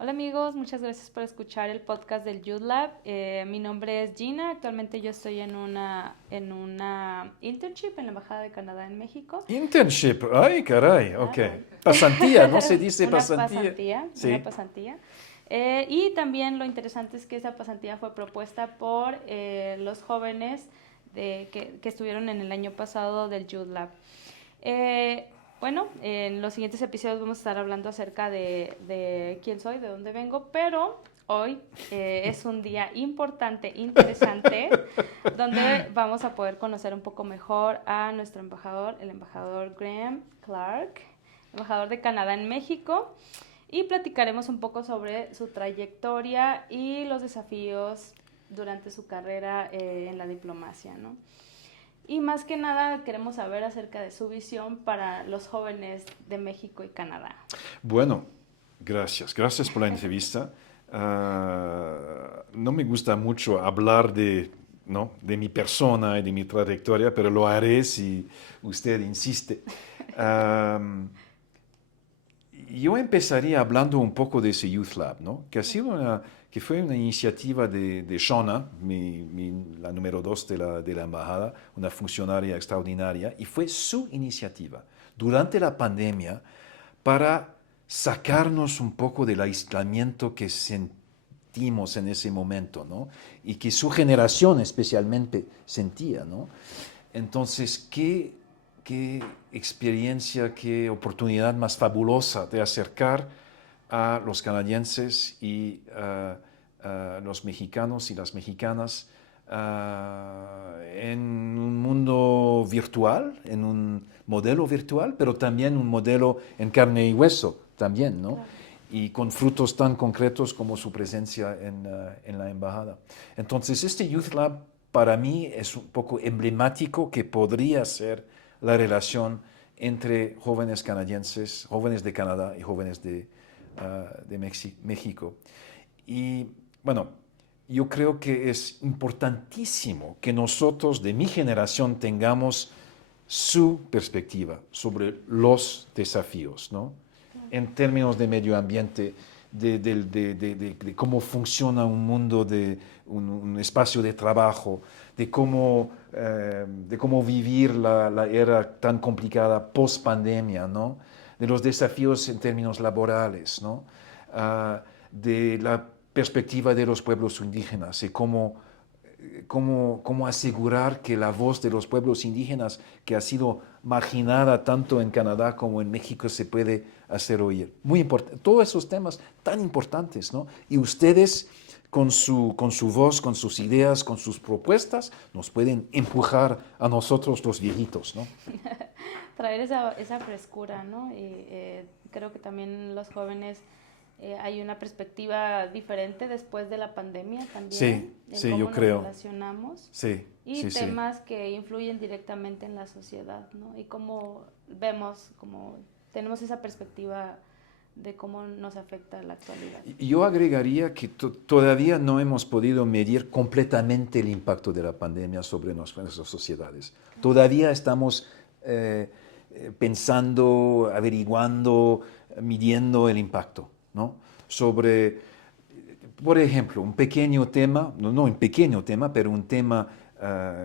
Hola amigos, muchas gracias por escuchar el podcast del Youth Lab. Mi nombre es Gina, actualmente yo estoy en una internship en la Embajada de Canadá en México. Internship, ay, caray, ok. Claro. Pasantía, ¿no se dice Una pasantía? pasantía, una Sí. pasantía. Y también lo interesante es que esa pasantía fue propuesta por los jóvenes que estuvieron en el año pasado del Youth Lab. Eh, bueno, en los siguientes episodios vamos a estar hablando acerca de quién soy, de dónde vengo, pero hoy es un día importante, interesante, donde vamos a poder conocer un poco mejor a nuestro embajador, el embajador Graham Clark, embajador de Canadá en México, y platicaremos un poco sobre su trayectoria y los desafíos durante su carrera en la diplomacia, ¿no? Y más que nada queremos saber acerca de su visión para los jóvenes de México y Canadá. Bueno, gracias por la entrevista. No me gusta mucho hablar ¿no? de mi persona y de mi trayectoria, pero lo haré si usted insiste. Um, yo empezaría hablando un poco de ese Youth Lab, ¿no? Que fue una iniciativa de Shona, la número 2 de la embajada, una funcionaria extraordinaria, y fue su iniciativa durante la pandemia para sacarnos un poco del aislamiento que sentimos en ese momento, ¿no? Y que su generación especialmente sentía, ¿no? Entonces, qué experiencia, qué oportunidad más fabulosa de acercar a los canadienses y a los mexicanos y las mexicanas en un mundo virtual, en un modelo virtual, pero también un modelo en carne y hueso también, ¿no? Claro. Y con frutos tan concretos como su presencia en la embajada. Entonces, este Youth Lab para mí es un poco emblemático que podría ser la relación entre jóvenes canadienses, jóvenes de Canadá y jóvenes de México. Y bueno, yo creo que es importantísimo que nosotros de mi generación tengamos su perspectiva sobre los desafíos, ¿no? En términos de medio ambiente, de cómo funciona un mundo, un espacio de trabajo, de cómo vivir la era tan complicada post pandemia, ¿no? De los desafíos en términos laborales, ¿no? De la perspectiva de los pueblos indígenas y cómo asegurar que la voz de los pueblos indígenas, que ha sido marginada tanto en Canadá como en México, se puede hacer oír. Muy importante. Todos esos temas tan importantes, ¿no? Y ustedes, con su voz, con sus ideas, con sus propuestas, nos pueden empujar a nosotros los viejitos, ¿no? Traer esa frescura, ¿no? Y creo que también los jóvenes hay una perspectiva diferente después de la pandemia Sí, también, en sí, yo cómo nos creo. relacionamos Sí, y sí, sí. temas que influyen directamente en la sociedad, ¿no? Y cómo vemos, cómo tenemos esa perspectiva de cómo nos afecta la actualidad. Y yo agregaría que todavía no hemos podido medir completamente el impacto de la pandemia sobre nuestras sociedades. Todavía estamos pensando, averiguando, midiendo el impacto, ¿no? Sobre, por ejemplo, un pequeño tema, no un pequeño tema, pero un tema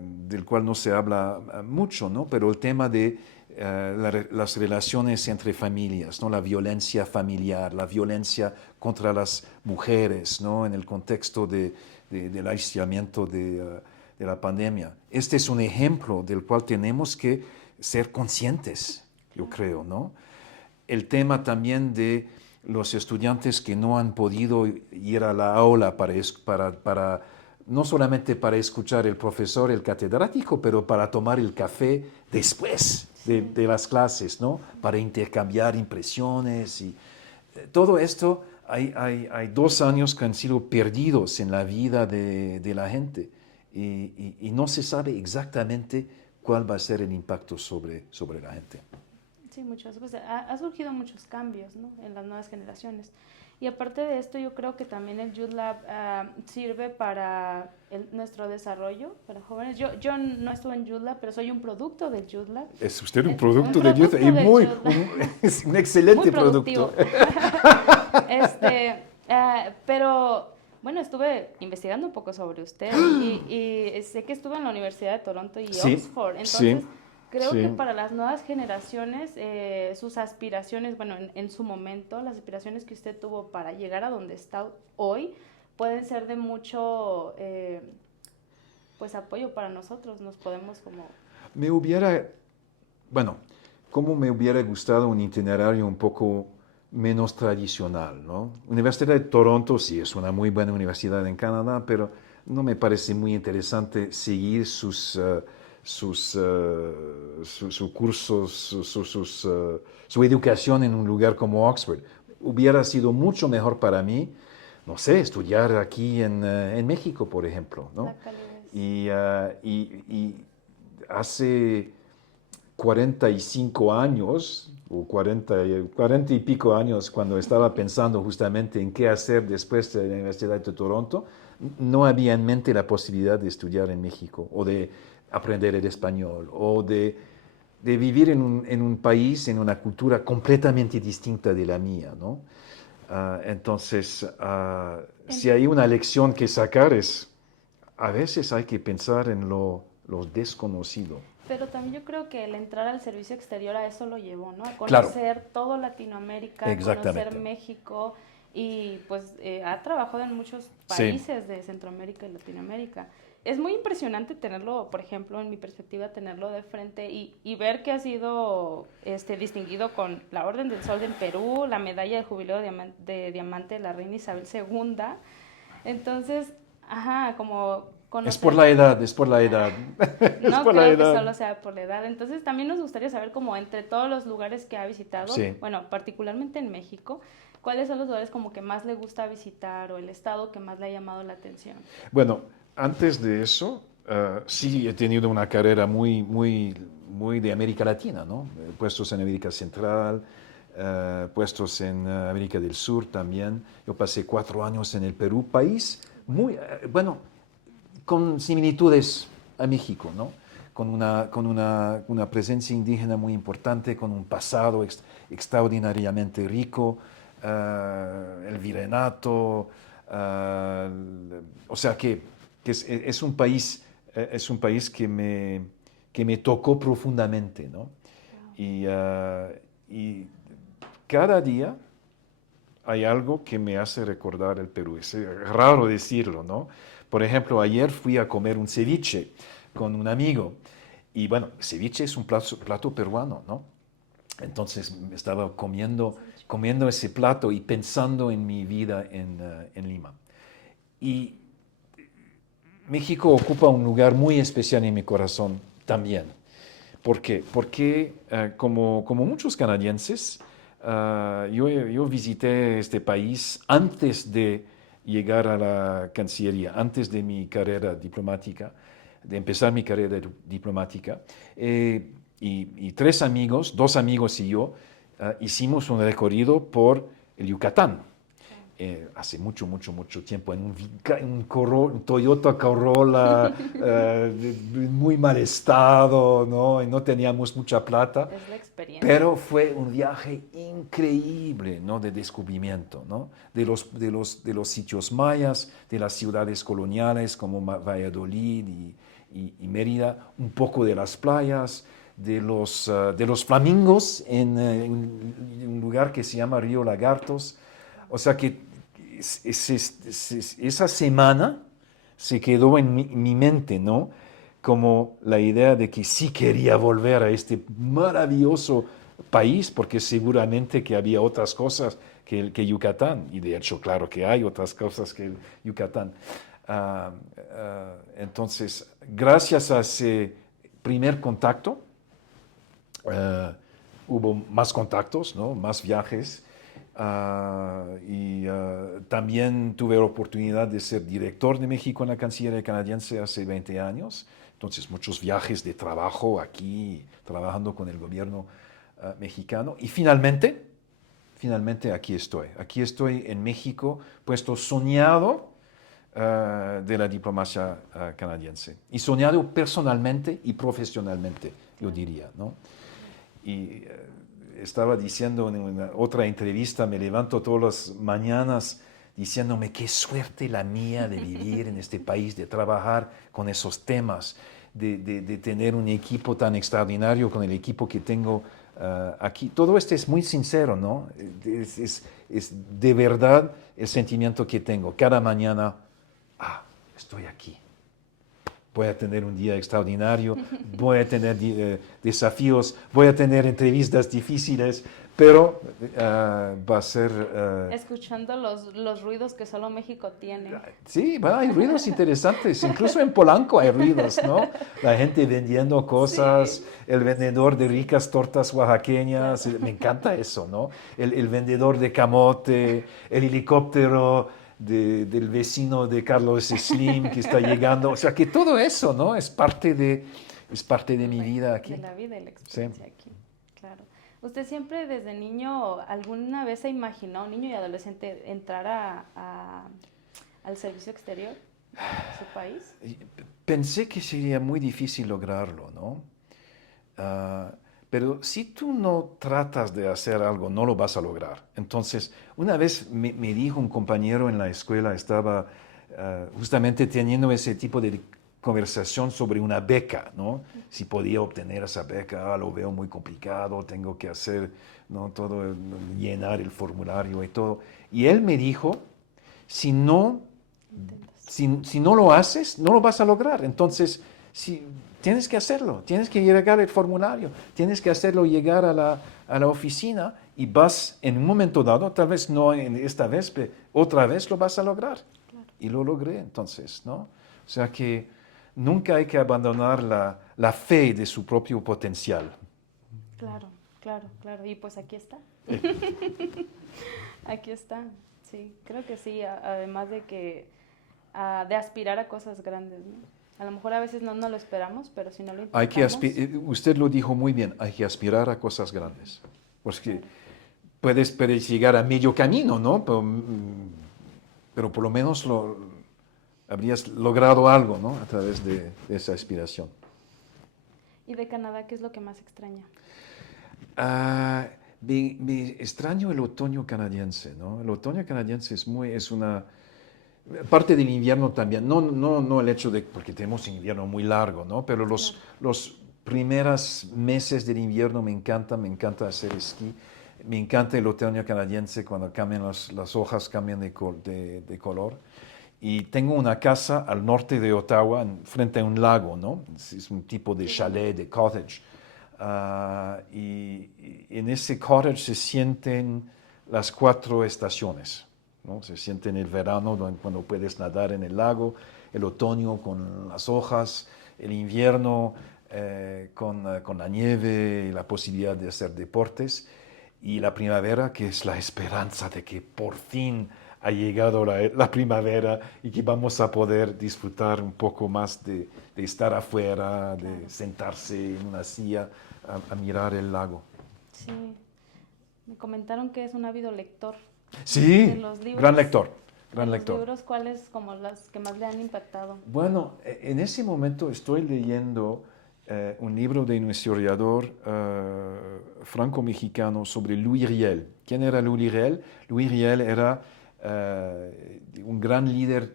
del cual no se habla mucho, ¿no? Pero el tema de las relaciones entre familias, ¿no? La violencia familiar, la violencia contra las mujeres, ¿no? En el contexto del aislamiento de la pandemia. Este es un ejemplo del cual tenemos que ser conscientes, yo Claro. creo, ¿no? El tema también de los estudiantes que no han podido ir a la aula no solamente para escuchar el profesor, el catedrático, pero para tomar el café después Sí. de las clases, ¿no? Para intercambiar impresiones y todo esto. Hay 2 años que han sido perdidos en la vida de la gente y no se sabe exactamente cuál va a ser el impacto sobre la gente. Sí, muchos, pues ha surgido muchos cambios, ¿no? En las nuevas generaciones. Y aparte de esto, yo creo que también el Youth Lab sirve para nuestro desarrollo, para jóvenes. Yo no estuve en Youth Lab, pero soy un producto del Youth Lab. Es usted un Un producto de Youth y producto del Youth Lab, es un muy excelente producto. productivo. este, Pero bueno, estuve investigando un poco sobre usted y sé que estuvo en la Universidad de Toronto y Sí, Oxford. sí, Entonces, creo que sí. para las nuevas generaciones, sus aspiraciones, bueno, en su momento, las aspiraciones que usted tuvo para llegar a donde está hoy, pueden ser de mucho, pues, apoyo para nosotros. Nos podemos como... Me hubiera, bueno, como me hubiera gustado un itinerario un poco menos tradicional, ¿no? Universidad de Toronto sí es una muy buena universidad en Canadá, pero no me parece muy interesante seguir su cursos, su educación en un lugar como Oxford. Hubiera sido mucho mejor para mí, no sé, estudiar aquí en México, por ejemplo, La ¿no? calidez. Y hace 45 años, o 40 y pico años, cuando estaba pensando justamente en qué hacer después de la Universidad de Toronto, no había en mente la posibilidad de estudiar en México, o de aprender el español, o de vivir en un país, en una cultura completamente distinta de la mía, ¿no? Entonces, si hay una lección que sacar es, a veces hay que pensar en lo desconocido. Pero también yo creo que el entrar al servicio exterior a eso lo llevó, ¿no? A Claro, conocer todo Latinoamérica, a conocer exactamente. México y pues ha trabajado en muchos Sí, países de Centroamérica y Latinoamérica. Es muy impresionante tenerlo, por ejemplo, en mi perspectiva, tenerlo de frente y ver que ha sido distinguido con la Orden del Sol en Perú, la medalla de jubileo de diamante de la reina Isabel II. Entonces, ajá, como es por conocer. la edad, es por la edad, es No por la creo que edad. solo sea por la edad. Entonces también nos gustaría saber como entre todos los lugares que ha visitado, Sí. bueno, particularmente en México, ¿cuáles son los lugares como que más le gusta visitar o el estado que más le ha llamado la atención? Bueno, antes de eso, sí he tenido una carrera muy de América Latina, ¿no? Puestos en América Central, puestos en América del Sur también. Yo pasé 4 años en el Perú, país muy, bueno, con similitudes a México, ¿no? Con una presencia indígena muy importante, con un pasado extraordinariamente rico, el virreinato, o sea que es un país que me tocó profundamente, ¿no? Wow. Y cada día hay algo que me hace recordar el Perú. Es raro decirlo, ¿no? Por ejemplo, ayer fui a comer un ceviche con un amigo. Y bueno, ceviche es un plato peruano, ¿no? Entonces estaba comiendo ese plato y pensando en mi vida en Lima. Y México ocupa un lugar muy especial en mi corazón también. ¿Por qué? Porque como muchos canadienses, yo visité este país antes de llegar a la Cancillería, antes de mi carrera diplomática, de empezar mi carrera diplomática. Y tres amigos, 2 amigos y yo, hicimos un recorrido por el Yucatán hace mucho, mucho, mucho tiempo en un Toyota Corolla muy mal estado, ¿no? Y no teníamos mucha plata, Es la experiencia. pero fue un viaje increíble, ¿no? De descubrimiento, ¿no? De los sitios mayas, de las ciudades coloniales como Valladolid y Mérida, un poco de las playas, de los flamingos en un lugar que se llama Río Lagartos. O sea que esa semana se quedó en mi mente, ¿no? Como la idea de que sí quería volver a este maravilloso país, porque seguramente que había otras cosas que Yucatán, y de hecho, claro que hay otras cosas que Yucatán. Entonces, gracias a ese primer contacto, uh, hubo más contactos, ¿no? Más viajes. Y también tuve la oportunidad de ser director de México en la Cancillería canadiense hace 20 años. Entonces, muchos viajes de trabajo aquí, trabajando con el gobierno mexicano. Y finalmente aquí estoy. Aquí estoy en México, puesto soñado de la diplomacia canadiense. Y soñado personalmente y profesionalmente, yo Claro, diría, ¿no? claro. Y estaba diciendo en una otra entrevista, me levanto todas las mañanas diciéndome qué suerte la mía de vivir en este país, de trabajar con esos temas, de tener un equipo tan extraordinario con el equipo que tengo aquí. Todo esto es muy sincero, ¿no? Es de verdad el sentimiento que tengo. Cada mañana, estoy aquí. Voy a tener un día extraordinario, voy a tener desafíos, voy a tener entrevistas difíciles, pero va a ser... Escuchando los ruidos que solo México tiene. Sí, bueno, hay ruidos interesantes, incluso en Polanco hay ruidos, ¿no? La gente vendiendo cosas, Sí. el vendedor de ricas tortas oaxaqueñas, Claro. me encanta eso, ¿no? El vendedor de camote, el helicóptero del vecino de Carlos Slim que está llegando, o sea que todo eso, ¿no? Es parte de mi vida aquí. De la vida y la Sí. experiencia aquí, claro. ¿Usted siempre desde niño, alguna vez se imaginó, niño y adolescente, entrar al servicio exterior de su país? Pensé que sería muy difícil lograrlo, ¿no? Pero si tú no tratas de hacer algo, no lo vas a lograr. Entonces, una vez me dijo un compañero en la escuela, estaba justamente teniendo ese tipo de conversación sobre una beca, ¿no? Si podía obtener esa beca, lo veo muy complicado, tengo que hacer, ¿no? Todo, llenar el formulario y todo. Y él me dijo, si no si no lo haces, no lo vas a lograr. Entonces, tienes que hacerlo, tienes que llegar al formulario, tienes que hacerlo llegar a la oficina y vas en un momento dado, tal vez no en esta vez, pero otra vez lo vas a lograr. Claro. Y lo logré entonces, ¿no? O sea que nunca hay que abandonar la fe de su propio potencial. Claro, claro, claro. Y pues aquí está. Aquí está. Sí, creo que sí. Además de que de aspirar a cosas grandes, ¿no? A lo mejor a veces no lo esperamos, pero si no lo Hay que intentamos... usted lo dijo muy bien, hay que aspirar a cosas grandes. Porque Claro. puedes llegar a medio camino, ¿no? Pero por lo menos habrías logrado algo, ¿no? A través de esa aspiración. ¿Y de Canadá qué es lo que más extraña? Me extraño el otoño canadiense, ¿no? El otoño canadiense es una parte del invierno también, no el hecho de, porque tenemos un invierno muy largo, ¿no? Pero Claro. los primeros meses del invierno me encanta hacer esquí. Me encanta el otoño canadiense cuando cambian las hojas, cambian de color. Y tengo una casa al norte de Ottawa, frente a un lago, ¿no? Es un tipo de chalet, de cottage. Y en ese cottage se sienten las 4 estaciones, ¿no? Se siente en el verano cuando puedes nadar en el lago, el otoño con las hojas, el invierno con la nieve y la posibilidad de hacer deportes, y la primavera, que es la esperanza de que por fin ha llegado la primavera y que vamos a poder disfrutar un poco más de estar afuera, de sentarse en una silla a mirar el lago. Sí, me comentaron que es un ávido lector. De Sí, los libros, gran lector, de gran los lector. libros, ¿cuáles como las que más le han impactado? Bueno, en ese momento estoy leyendo un libro de un historiador franco-mexicano sobre Louis Riel. ¿Quién era Louis Riel? Louis Riel era un gran líder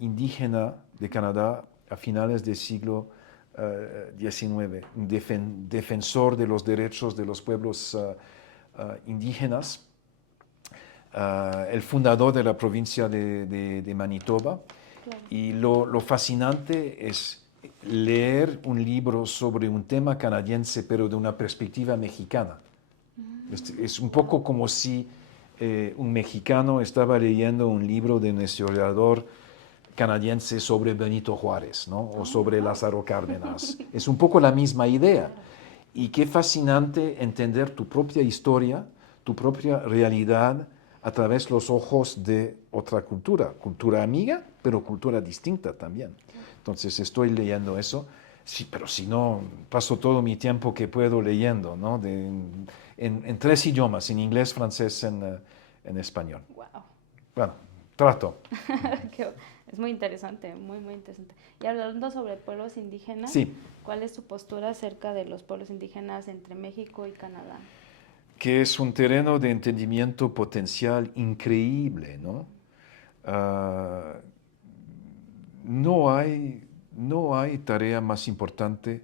indígena de Canadá a finales del siglo XIX, un defensor de los derechos de los pueblos indígenas, el fundador de la provincia de Manitoba. Claro. Y lo fascinante es leer un libro sobre un tema canadiense, pero de una perspectiva mexicana. Es un poco como si un mexicano estaba leyendo un libro de un historiador canadiense sobre Benito Juárez, ¿no? O sobre Lázaro Cárdenas. Es un poco la misma idea. Y qué fascinante entender tu propia historia, tu propia realidad a través de los ojos de otra cultura amiga, pero cultura distinta también. Entonces estoy leyendo eso, sí, pero si no, paso todo mi tiempo que puedo leyendo, ¿no? En 3 idiomas, en inglés, francés, en español. Wow. Bueno, trato. Es muy interesante, muy, muy interesante. Y hablando sobre pueblos indígenas, Sí. ¿cuál es su postura acerca de los pueblos indígenas entre México y Canadá? Que es un terreno de entendimiento potencial increíble, ¿no? Ah, no hay tarea más importante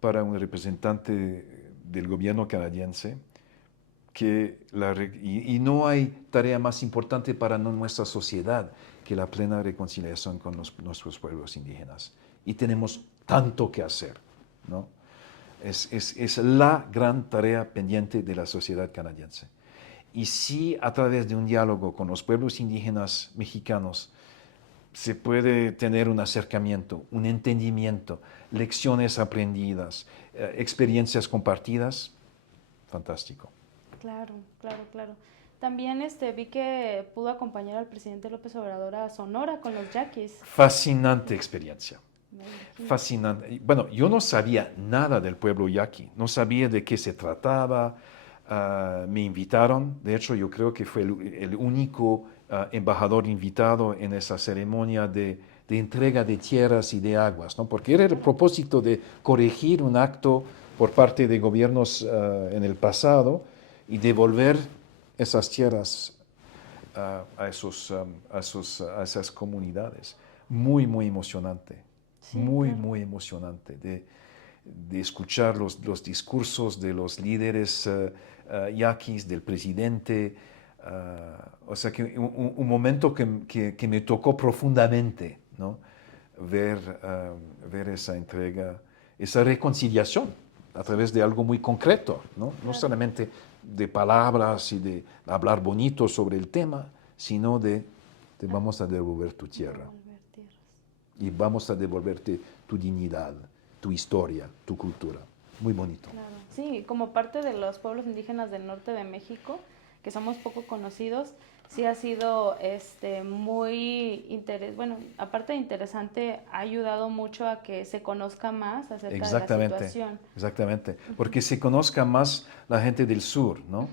para un representante del gobierno canadiense y no hay tarea más importante para nuestra sociedad que la plena reconciliación con nuestros pueblos indígenas. Y tenemos tanto que hacer, ¿no? Es la gran tarea pendiente de la sociedad canadiense. Y si a través de un diálogo con los pueblos indígenas mexicanos se puede tener un acercamiento, un entendimiento, lecciones aprendidas, experiencias compartidas, fantástico. Claro, claro, claro. También vi que pudo acompañar al presidente López Obrador a Sonora con los yaquis. Fascinante experiencia. Me imagino. Fascinante. Bueno, yo no sabía nada del pueblo yaqui, no sabía de qué se trataba. Me invitaron, de hecho yo creo que fue el único embajador invitado en esa ceremonia de entrega de tierras y de aguas, ¿no? Porque era el propósito de corregir un acto por parte de gobiernos en el pasado y devolver esas tierras a esas comunidades. Muy, muy emocionante. Sí, Muy, claro. muy emocionante de escuchar los discursos de los líderes yaquis, del presidente. O sea que un momento que me tocó profundamente, ¿no? Ver esa entrega, esa reconciliación a través de algo muy concreto, ¿no? No Claro. solamente de palabras y de hablar bonito sobre el tema, sino de te vamos a devolver tu tierra Devolver tierras. y vamos a devolverte tu dignidad, tu historia, tu cultura. Muy bonito. Claro. Sí, como parte de los pueblos indígenas del norte de México, que somos poco conocidos, sí ha sido bueno, aparte de interesante, ha ayudado mucho a que se conozca más acerca de la Exactamente, situación. exactamente. Porque se conozca más la gente del sur, ¿no?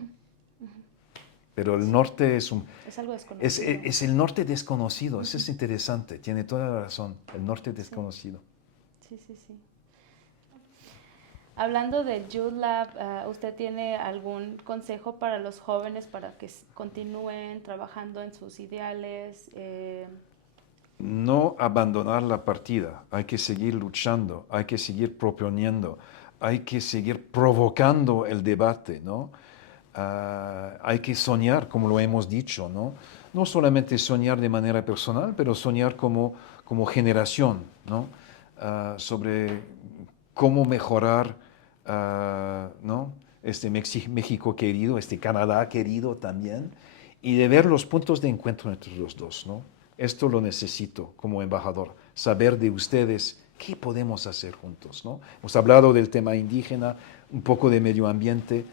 Pero el norte Es algo desconocido. es el norte desconocido. Eso es interesante. Tiene toda la razón. El norte desconocido. Sí, sí, sí. Hablando del Youth Lab, ¿usted tiene algún consejo para los jóvenes para que continúen trabajando en sus ideales? No abandonar la partida. Hay que seguir luchando. Hay que seguir proponiendo. Hay que seguir provocando el debate, ¿no? Hay que soñar, como lo hemos dicho, ¿no? No solamente soñar de manera personal, pero soñar como generación, ¿no? Sobre cómo mejorar, ¿no? Este México querido, este Canadá querido también, y de ver los puntos de encuentro entre los dos, ¿no? Esto lo necesito como embajador, saber de ustedes qué podemos hacer juntos, ¿no? Hemos hablado del tema indígena, un poco de medio ambiente.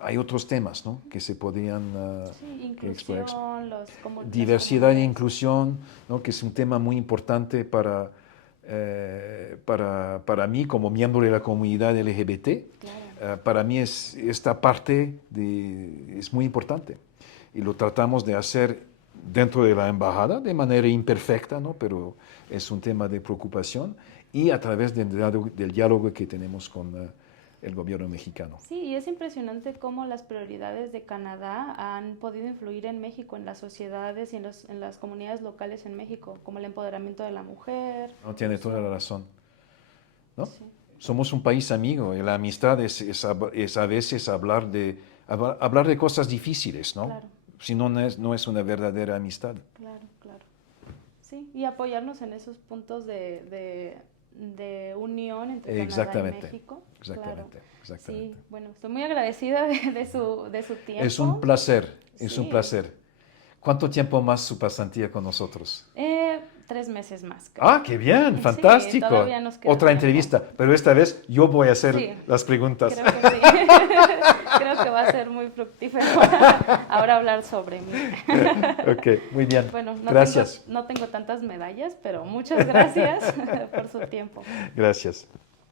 Hay otros temas, ¿no? Que se podrían Sí, explorar. inclusión, Diversidad e inclusión, ¿no? Que es un tema muy importante para mí como miembro de la comunidad LGBT. claro. Para mí esta parte es muy importante y lo tratamos de hacer dentro de la embajada de manera imperfecta, ¿no? Pero es un tema de preocupación y a través del diálogo que tenemos con el gobierno mexicano. Sí, y es impresionante cómo las prioridades de Canadá han podido influir en México, en las sociedades y en las comunidades locales en México, como el empoderamiento de la mujer. No tiene toda la razón, ¿no? Sí, Somos un país amigo y la amistad es a veces hablar de cosas difíciles, ¿no? claro, Si no, no es una verdadera amistad. claro, claro. Sí, y apoyarnos en esos puntos de unión entre Canadá y Exactamente, México. exactamente, Claro. exactamente. Sí, bueno, estoy muy agradecida de su tiempo. Es un placer, es un Sí. placer. ¿Cuánto tiempo más su pasantía con nosotros? 3 meses más, creo. Ah, qué bien, Sí, fantástico. todavía nos queda Otra tiempo. entrevista, pero esta vez yo voy a hacer Sí, las preguntas. creo que sí. Creo que va a ser muy fructífero ahora hablar sobre mí. Ok, muy bien. Bueno, Gracias. no tengo tantas medallas, pero muchas gracias por su tiempo. Gracias.